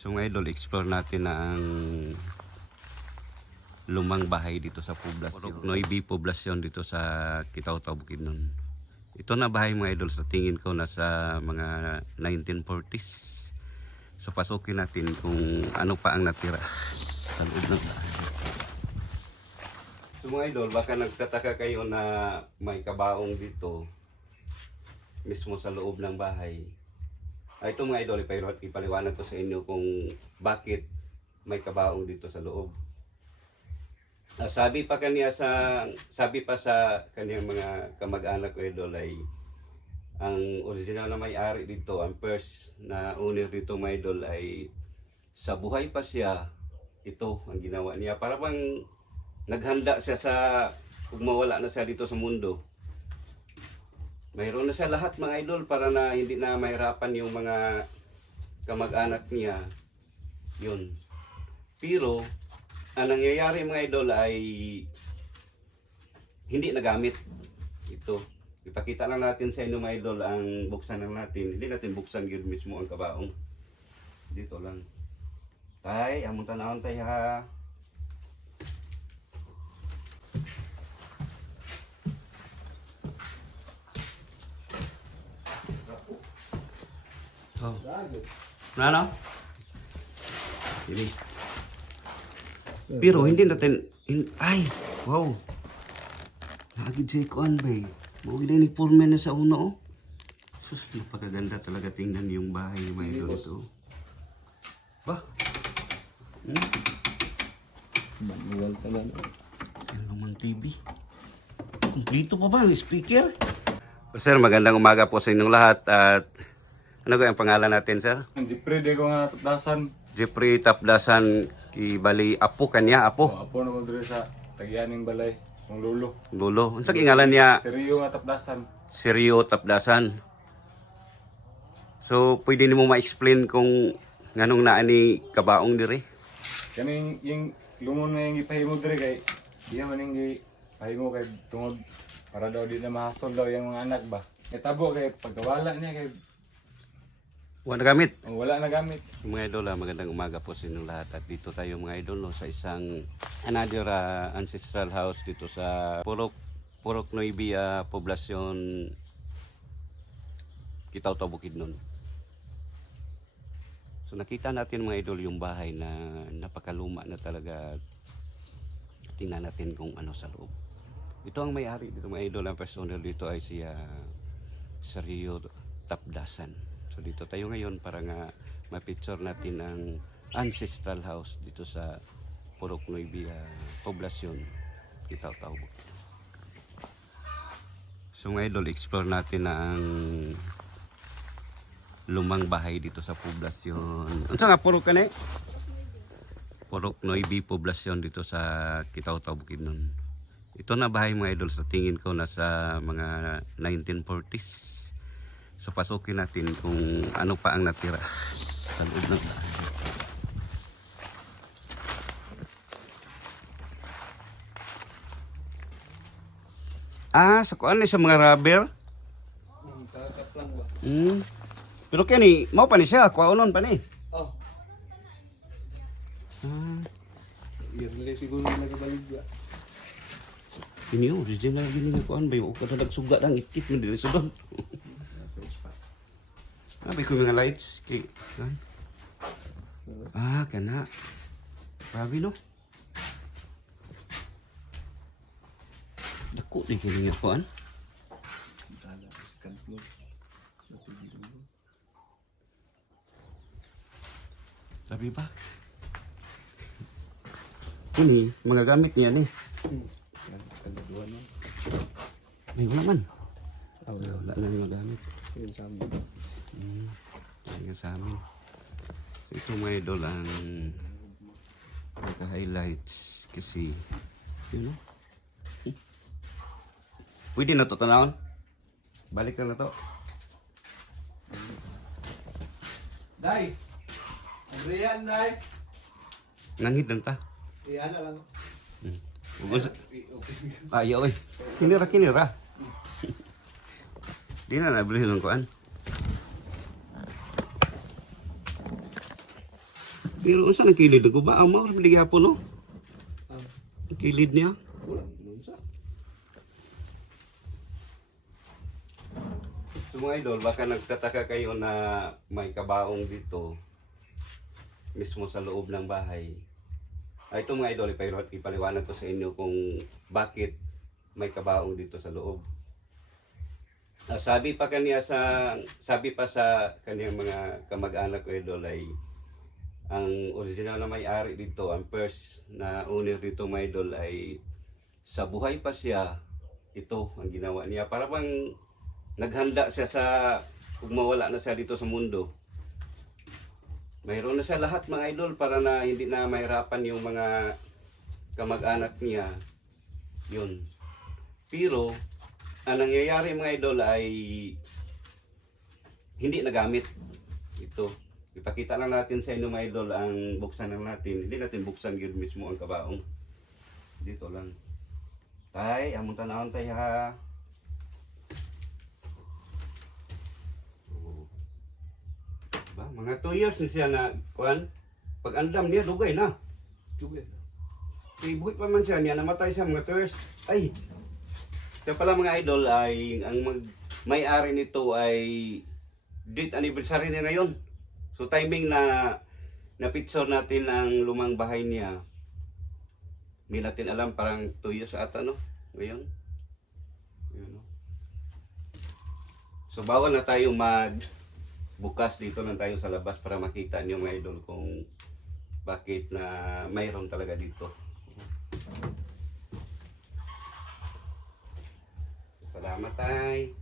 So mga idol, explore natin na ang lumang bahay dito sa poblasyon. Noibi poblasyon dito sa Kitaw-Taw Bukidnon. Ito na bahay mga idol sa tingin ko nasa mga 1940s. So pasukin natin kung ano pa ang natira sa loob ng bahay. So mga idol, baka nagtataka kayo na may kabaong dito mismo sa loob ng bahay. Ay, ito mga idol, ipaliwanag, ko sa inyo kung bakit may kabaong dito sa loob. Ah, sabi pa kaniya sa sabi pa sa kaniyang mga kamag-anak ko idol ay ang original na may-ari dito, ang first na owner dito mga idol ay sa buhay pa siya, ito ang ginawa niya. Para bang naghanda siya sa kung mawala na siya dito sa mundo. Mayroon na siya lahat mga idol para na hindi na mahirapan yung mga kamag-anak niya. Yun. Pero, ang nangyayari mga idol ay hindi nagamit. Ito. Ipakita lang natin sa inyo mga idol ang buksan lang natin. Hindi natin buksan yun mismo ang kabaong. Dito lang. Tay, among tanawon tay ha. Oh. Ano? Hindi. Pero hindi natin hin- ay, wow. Lagi si Kuan bay. Mawili ni Pullman na sa uno oh. Sus, napakaganda talaga tingnan yung bahay ni mga idol ito. Ba? Hmm? Manual ka na. Yan naman TV. Kumplito pa ba ang speaker? Sir, magandang umaga po sa inyong lahat at ano ko ang pangalan natin, sir? Ang jipre di ko nga dasan. Jeffrey Tapdasan Kibali Apo kanya, Apo. apo na diri sa Tagyaning Balay. Ang lulo. Lolo. Unsa kingalan niya? Si Rio nga tapdasan. Seryo Tapdasan. So, pwede nimo ma-explain kung nganong naa ni kabaong diri? Kaning yung lungon nga yung ipahimo diri kay iya man yung ipahimo kay tungod para daw di na mahasol daw yung mga anak ba. Itabo kay pagkawala niya kay Wala gamit. ang wala na gamit. Mga idol, ah, magandang umaga po sa inyong lahat. At dito tayo mga idol no, sa isang another ah, ancestral house dito sa Purok Purok Noibi ah, Poblasyon Kitaw-Taw Bukidnon. So nakita natin mga idol yung bahay na napakaluma na talaga. Tingnan natin kung ano sa loob. Ito ang may-ari dito mga idol. Ang owner dito ay si ah, Sergio Tapdasan. So dito tayo ngayon para nga ma-picture natin ang ancestral house dito sa Purok Nuevi ah, Poblasyon Kitaw-Taw. So mga idol, explore natin na ang lumang bahay dito sa poblasyon. Ano nga purok ka Purok Nuevi Poblasyon dito sa Kitaw-Taw Bukidnon. Ito na bahay mga idol sa tingin ko nasa mga 1940s. So pasukin natin kung ano pa ang natira sa loob ng bahay. Ah, sa kuan ni sa mga rubber. Lang? Hmm. Pero kani, mao pa ni siya, kuaonon pa ni. Oh, Ah, yearly siguro nagabalik ba. ini original gini nga kuan bay, o kada nagsuga lang itik na dili sudon. Ah, may ko lights kay kan. Ah, kana. Grabe no. Dako di kini nga kuan. Sabi pa. Kini, mga gamit niya ni. May wala man. Ah, Wala, wala na yung gamit. Yun sa amin. Hmm. Kaya sa amin. Ito mga idol ang naka-highlights kasi yun know? Pwede na to tanawon? Balik lang na to. Day! Andrian, Day! Nanghid lang ta. Iyan na lang. Hmm. Okay. Ah, iya oy. Kinira kinira. Di na nabili ng kuan. Pero unsa ang kilid ko ba? Ang mao di gyapon no. Ah, Ang kilid niya. wala. So mga idol, baka nagtataka kayo na may kabaong dito mismo sa loob ng bahay. Ay, ito mga idol, ipaliwanag, ipaliwanag ko sa inyo kung bakit may kabaong dito sa loob. Ah, sabi pa kaniya sa sabi pa sa kaniyang mga kamag-anak ko idol ay ang original na may-ari dito, ang first na owner dito mga idol ay sa buhay pa siya, ito ang ginawa niya. Para bang naghanda siya sa kung mawala na siya dito sa mundo. Mayroon na siya lahat mga idol para na hindi na mahirapan yung mga kamag-anak niya. Yun. Pero, ang nangyayari mga idol ay hindi nagamit. Ito. Ipakita lang natin sa inyo mga idol ang buksan lang natin. Hindi natin buksan yun mismo ang kabaong. Dito lang. Tay, among tanawon tay ha. Ba, mga 2 years na siya na kuan. Pag andam niya dugay na. Tugay. Kay buhay pa man siya niya namatay siya mga 2 years. Ay. Kaya pala mga idol ay ang mag may-ari nito ay date anniversary niya ngayon. So timing na na picture natin ang lumang bahay niya. Hindi natin alam parang 2 years ata no ngayon. Yun, no? So bawal na tayo mag bukas dito lang tayo sa labas para makita niyo mga idol kung bakit na mayroon talaga dito. Salamat tay.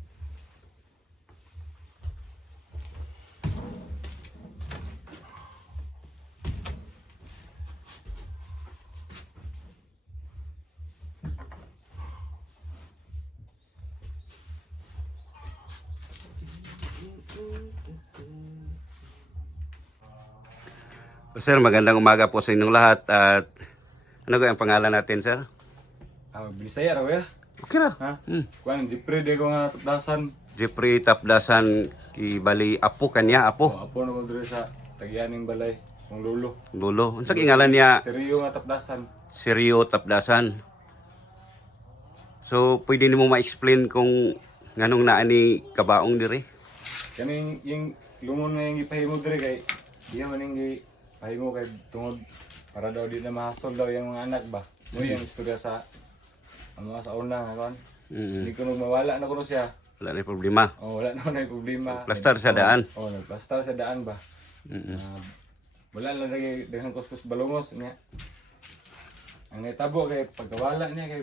Sir, magandang umaga po sa inyong lahat at ano ko ang pangalan natin, sir? Ah, Bisaya raw ya. Okay ra. Ha? Hmm. Kuan jipre de ko nga tapdasan. Jeffrey Tapdasan kibali apo kanya apo Oh, apo na ko dire sa tagyaning balay. Kung lulo. lulo unsa kingalan niya Seryo nga tapdasan. Seryo Tapdasan So pwede nimo ma-explain kung nganong naa ni kabaong diri Kaning yung lungon nga yung ipahimo dire kay diya man yung pahimo kay tungod para daw di na mahasol daw yung mga anak ba. Mo yung istorya sa ang mga sa una nga kon. mm Hindi ko nung mawala na kuno siya. wala na problema Oh, wala na na problema. Plastar sa daan. Oh, nagplastar sa daan ba. mm Ah, wala lang lagi daghang kuskus balungos niya. Ang natabo kay pagkawala niya kay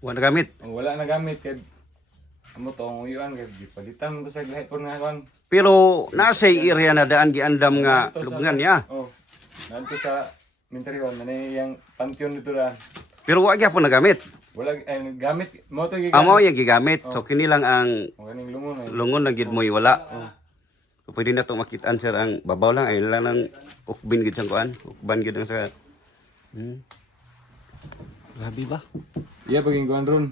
wala gamit ang wala na gamit kay amo to ang uyuan kay gipalitan ko sa lahat po nga kon. Pero nasa area na daan giandam nga lubngan niya Oh. Nanto sa Minterion na yung pantheon dito ra. pero wa gyapon na gamit Wala ay gamit mo to gigamit. amo yung gigamit so kini lang ang lungon ay. lungon na gid mo wala so pwede na to makitaan sir ang babaw lang ay lang ng ukbin gid sang kuan ukban gid ang sa hmm. Grabe ba? Iya paging kuan ron.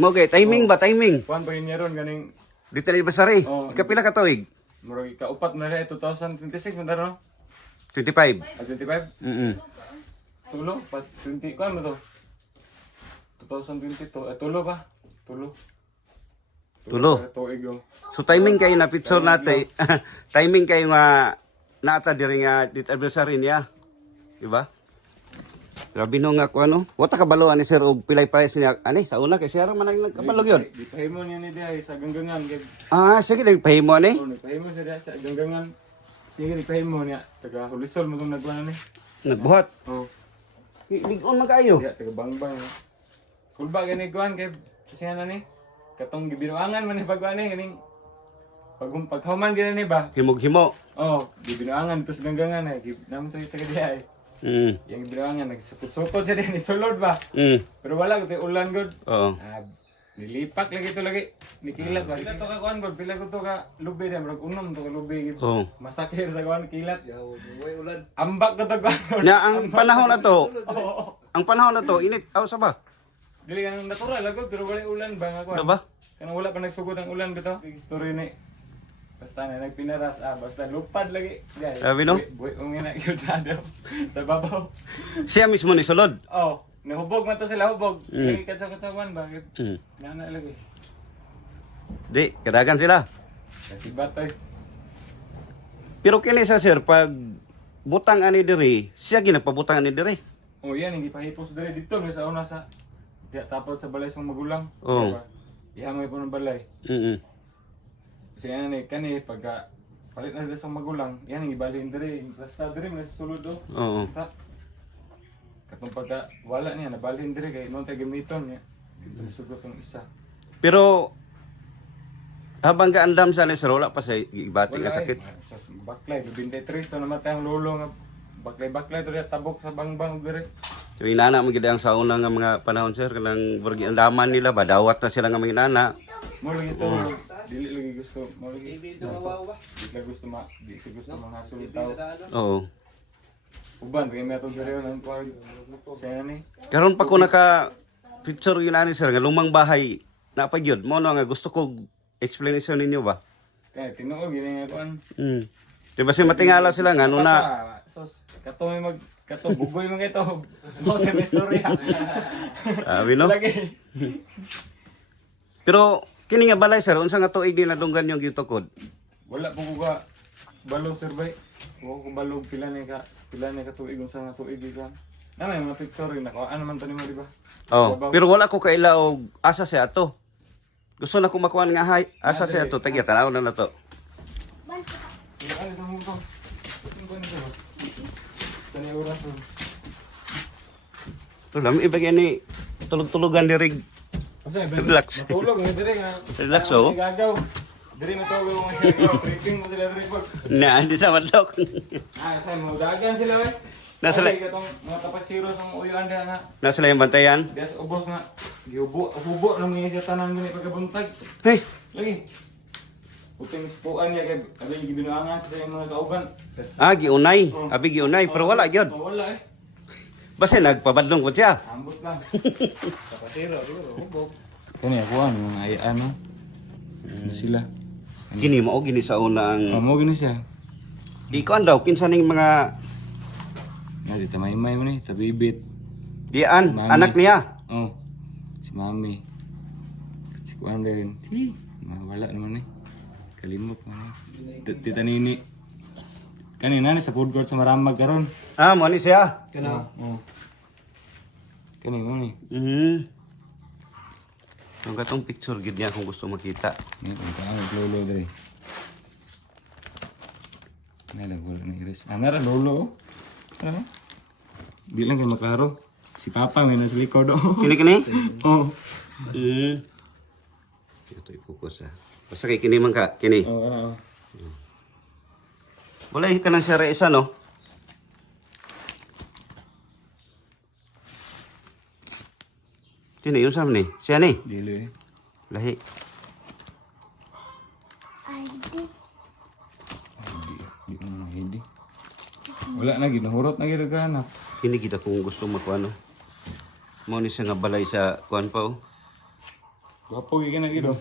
Mo kay timing ba timing? Kuan paging ron ganing Dito na ibasari. Oh. Ikapila ka tuig? murag kaupat na rin 2026 man no? 25. Ah, 25? Mm Tulo? Pa, 20, kuan mo to? 2022, eh tulo ba? Tulo. Tulo. pa, Tuig oh. So timing kayo na picture natin. timing kayo nga nata diri nga dito adversary niya. Diba? Grabe no nga ko ano. Wata kabaluan ni Sir og pilay pares niya ani sa una kay siya ra man ang nagkabalog yun. Di pahimo niya ni Diay sa ganggangan. Kay, Ah, sige nagpahimo ani. oh, nagpahimo siya diya sa ganggangan. Sige, nagpahimo niya. Taga Hulisol mo nagkuhan ni. Nagbuhat. Oh, Ligon man kayo. diya, taga Bangbang. eh. Kulba gani kuhan kay, kasi nga na ni. Katong gibinuangan man ni pagkuhan ni. Ganing, pag, paghuman gina ni ba? Himog-himo. Oh, gibinuangan sa ganggangan eh. Naman ito yung taga Diay. Mm. Yung gibinuangan, nagsukot-sukot siya din, isulod ba? Mm. Pero wala, yung ulan good. Oo. Ah, nilipak lagi to lagi. Nikilat ba? Pila to ka kuan bro, pila ko to ka lubi na bro, unom to ka lubi. Oo. Masakir sa kuan kilat. Way ulan. Ambak ko to kuan. Na ang panahon na to, Oo. ang panahon na to init aw sa ba? Dili ka natural lagod pero wala ulan ba nga kuan. Ano ba? Kanang wala pa nagsugod ang ulan bitaw. Big story ni. Basta na nagpinaras ah, basta lupad lagi. Guys, Sabi, no? Buhay kong nga yun na daw. Sa babaw. Siya mismo ni sulod. Oh, nahubog man to sila hubog. Mm. Lagi katsa-katsawan bakit? Hmm. Nana lagi. Di, kadagan sila. Kasi batoy. Pero kini sa sir, pag butang ani diri, siya ginapabutang ani diri. Oh, yan hindi pa hipos dali dito sa una sa tapos sa balay sa magulang. Oo. Diba? Ihamay po ng balay. Mm Kasi yan ni kani pagka palit na sila sa magulang, yan ang ibalhin diri. Basta diri may sulod do. Oo. Ta. Katong pagka wala niya nabalhin diri kay non tay gamiton niya. Sugot ang isa. Pero habang gaandam sa ni sir, wala pa sa ibati nga sakit. eh. Sa baklay, 23 to namatay ang lolo nga baklay-baklay to diya tabok sa bangbang diri. So inana mo gid ang sauna nga mga panahon sir kanang burgi andaman nila ba dawat na sila nga mga inana. Mo lagi to, dili lagi gusto, mo lagi. Dili lagi gusto ma, di si gusto mga sulit tao. Oo. Uban, kaya may itong diri ng kwag. Sa ni. Karon pa ko naka picture yun ani sir nga lumang bahay na pa gyud mo no nga gusto ko explanation ninyo ba. Kaya tinuod gini nga kuan. Mm. Diba si matingala sila nga ano na Sos, kato may mag kato bugoy mga ito. Mo sa istorya. Sabi no? Pero kini nga balay sir unsa nga tuig din nadunggan yung gitukod? Wala po ko ka balog survey. Wala ko balog pila ni ka pila ni ka tuig unsa nga tuig ka. Na may mga picture rin ako. Ano man to nimo di ba? Oh, pero wala ko kaila og asa siya ato. Gusto na ko makuha nga hay, asa siya ato tagya tanaw na na to. Ano ano mo to? Ito ko nito. Tani oras mo. To lam ibagay ni tulog-tulogan diri. Relax. Matulog ni dire nga. Relax, oh. Gagaw. Dire matulog mo siya. Tripping mo sila dire po. Na di sa madlok. Ah, say mo gagan sila we. Nasa Ay, la- katong mga tapasiro sa uyuan dia nga. na sila yung bantayan. Sa ubos nga. Giubo, hubo nang niya siya tanan gani pagkabuntag. Hey, Lagi. Puting ispuan niya kay abi gibinuangan sa mga kauban. ah giunay, abi giunay pero wala gyud. Oh, wala eh. Basta nagpabadlong ko siya. Ambot lang. Kapasira, siguro, hubog. Kani ako ano ay ano. Ano sila? Kini mao gini sa una ang Amo gani siya. ikuan daw kinsa ning mga Nga di tamay may mo ni tabibit. dian Mami. anak niya. Oh. Si Mami. Si Kuan din. Hi, wala naman eh. Kalimot man eh. Tita Nini. Kanina na sa food court sa Maramag karon. Ah, mo ni siya. Kana, Oh. Kani mo ni. Mhm. Ang katong picture gid niya kung gusto makita. Ni kung kaan lolo dre. Nala ko na iris. Ah, nara lolo. Ano? Di lang kay maklaro. Si Papa may nasa likod oh. Kini kini? oh. Mhm. Ito ipokus ah. Basta kay kini man ka, kini. Oh, ano. Oh. Wala ka nang siya isa no. Kini yun sa ni. Siya ni. Dili eh. Lahi. Di ko na hindi. Wala na ginahurot na gid ka anak. Kini kita kung gusto makuano. Mo ni siya nga balay sa kuan pa oh. Gwapo gyud na gid oh.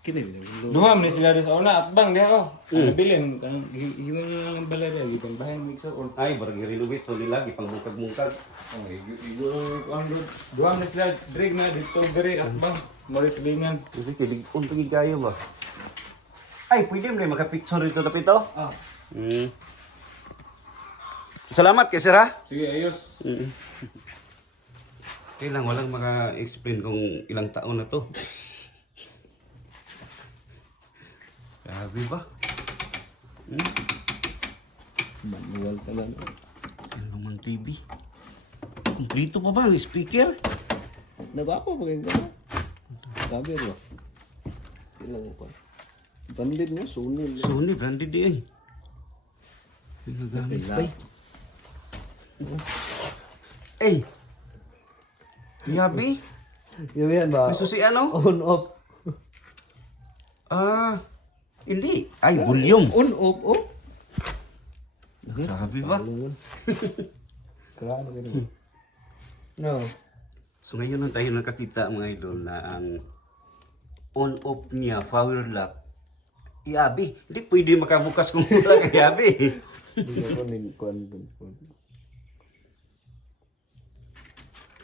Kini, kini. Duham ni sila sa una at bang dia oh. Ano bilin kanang himong nga balay dia gikan bahay mo sa ul. Ay, barang rinubit to nila gipangmungkag-mungkag. Oh, igu igu ang duham ni sila drag na dito diri at bang mo silingan. Kasi kilig on pagi kayo ba. Ay, pwede mo na maka-picture ito dapat ito. Ah, Hmm. Salamat kay sir ha. sige ayos. Mm. Kailang walang maka-explain kung ilang taon na to. Grabe ba? Hmm? Manual ka lang. Ano naman TV? Kumplito pa ba ang speaker? Nagwapo pa kayo ka. Sabi ba? Ilang ko. Bandit mo, sunil. Sony, branded di eh. Pinagamit pa eh. Eh! Yabi? Yung yan ba? May susi ano? On, off. Ah, hindi. Ay, volume. On, off, off. Grabe ba? Ano ganun. No. So ngayon na tayo nakakita mga idol na ang on-off niya, power lock. Iabi, hindi pwede makabukas kung wala kay Iabi. Hindi ko ning kuan dun.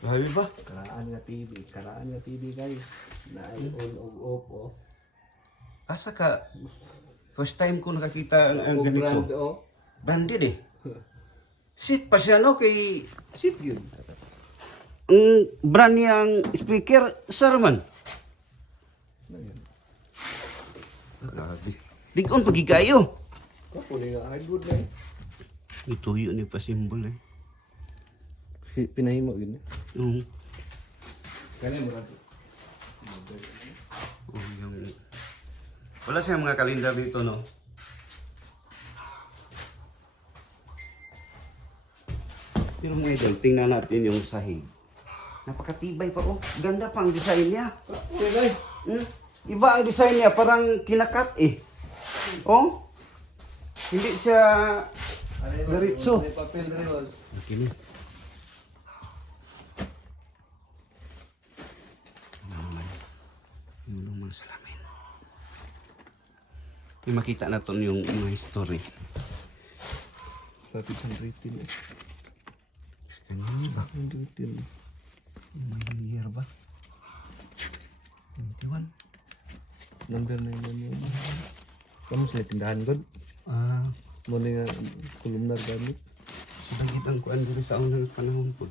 Grabe ba? Karaan nga TV, karaan nga TV guys. Na ay on o off oh. Asa ka? First time ko nakakita ang, ang ganito. brand oh. Branded eh. Sit pa siya no kay Sit yun. ang brand niyang speaker Sarman. Ano yun? Grabe. Digon pagigayo. Kapo ni nga hardwood na eh. Ituyo ni pa simbol eh. Si- Pinahimo yun eh. Oo. Kanya mo rato. Oh, yung... Wala siyang mga kalendar dito, no? Pero mga idol, tingnan natin yung sahig. Napakatibay pa, oh. Ganda pa ang design niya. Okay. Hmm? Iba ang design niya, parang kinakat eh. Oh? Hindi siya... Diretso. Okay na. Ano naman? Ano? May makita na to yung mga history. Lapit sa rating eh. Ganyan ba? Ang rating. May year ba? 21? Number na yun yun. Kamu sila tindahan god. Ah, Mo na nga kolumnar gamit. sabagit ang kuan dito sa unang panahon po.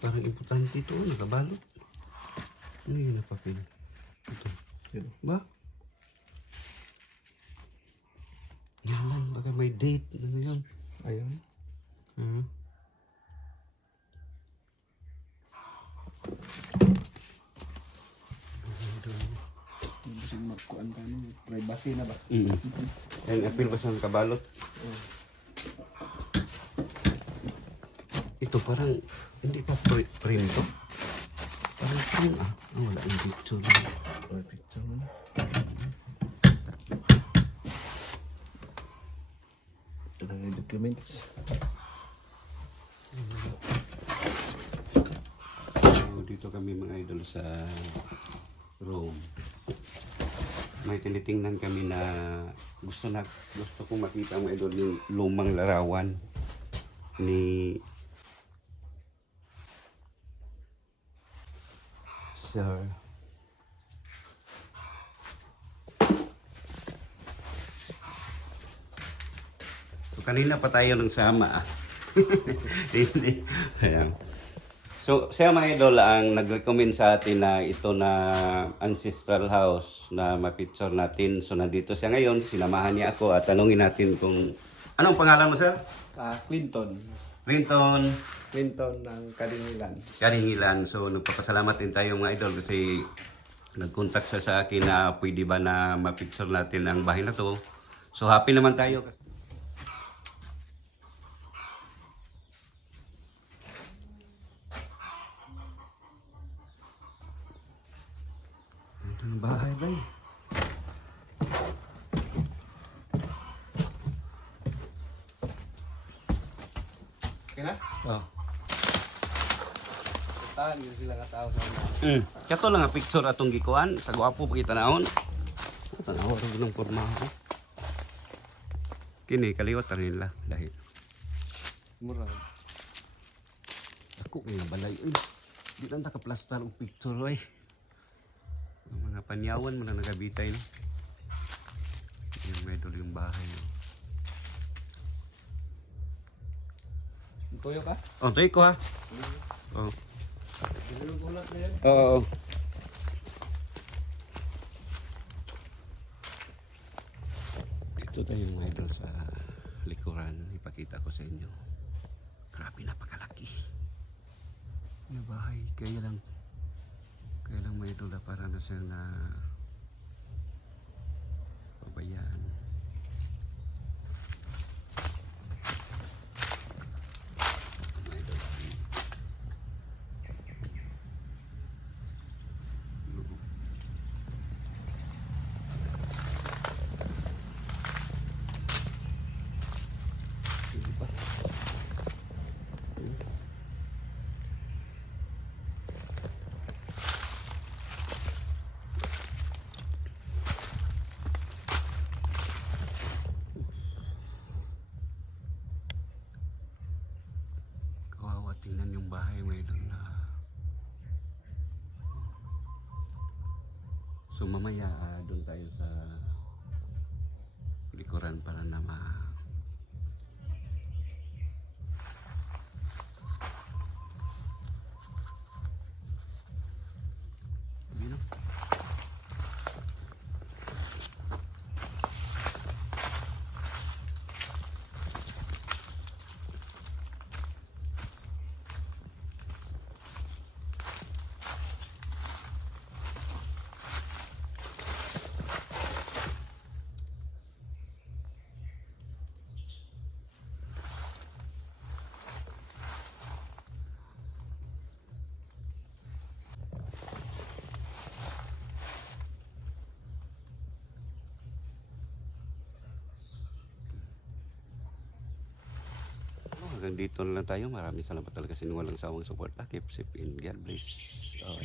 Parang importante ito, nakabalot. Ano yun na papel? Ito. Yun. Ba? Yan lang, baka may date. Ano yun? Ayun. Hmm. Magkuan ka no. Privacy na ba? Mm Yan, apil ba siyang kabalot? Ito parang, hindi pa pre frame to? Parang frame ah. Ah, wala yung picture. Or picture. Ito lang yung documents. So, dito kami mga idol sa Rome. May tinitingnan kami na gusto na gusto kong makita mga idol yung lumang larawan ni Sir So kanina pa tayo nang sama ah. Ayan. So, siya mga idol ang nag-recommend sa atin na ito na ancestral house na ma-picture natin. So, nandito siya ngayon. Sinamahan niya ako at tanungin natin kung... Anong pangalan mo, sir? Ah, Clinton. Clinton Clinton ng Kadingilan. Karingilan. So, nagpapasalamat din tayo mga idol kasi nag-contact siya sa akin na pwede ba na ma-picture natin ang bahay na to. So, happy naman tayo. Ang bahay ba eh? Okay na? Oh. Tahan yun sila ka tao sa mga. Mm. Kato lang nga picture atong gikuan sa gwapo pa kita naon. Tanaw ra ng porma ko. Kini kaliwat ra nila dahil Mura. ako kay balay uy. Di lang ta ka-plaster og picture oy. Ang mga panyawan mo na nagabitay no. Tuyo ka? Oh, tuloy ko ha. Oh. Na. Oo. Ito tayo mga idol sa likuran. Ipakita ko sa inyo. Grabe napakalaki. Na bahay. Kaya lang kaya lang mga idol ah, para na siya na pabayaan. Mga idol. Loob. Sige pa. tayo mga idol na So mamaya ah, doon tayo sa likuran para na ma Yun, oh. Hanggang dito na lang tayo. Maraming salamat talaga sa inyong walang sawang support. Keep safe in God bless. all.